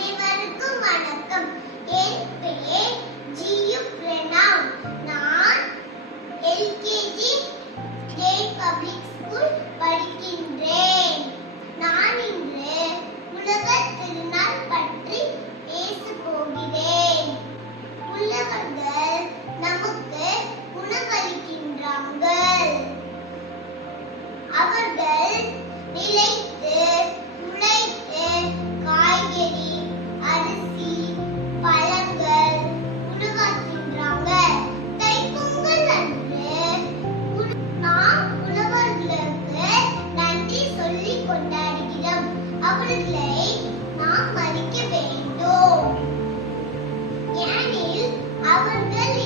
அனைவருக்கும் வணக்கம். என் பெயர் ஜியு பிரணாம். நான் எல்கேஜி ஸ்டேட் பப்ளிக் ஸ்கூல் படிக்கின்றேன். நான் இன்று உலக திருநாள் பற்றி பேசப் போகிறேன். உழவர்கள் நமக்கு உணவளிக்கின்றார்கள். அவர்கள் நிலைத்து உழைத்து காய்கறி, அரிசி, பழங்கள் உணவாக்கின்றாங்க. தைப்பொங்கல் அன்று நாம் உழவர்களுக்கு நன்றி சொல்லி கொண்டாடுகிறோம். அவர்களை நாம் மதிக்க வேண்டும். ஏனில் அவர்கள்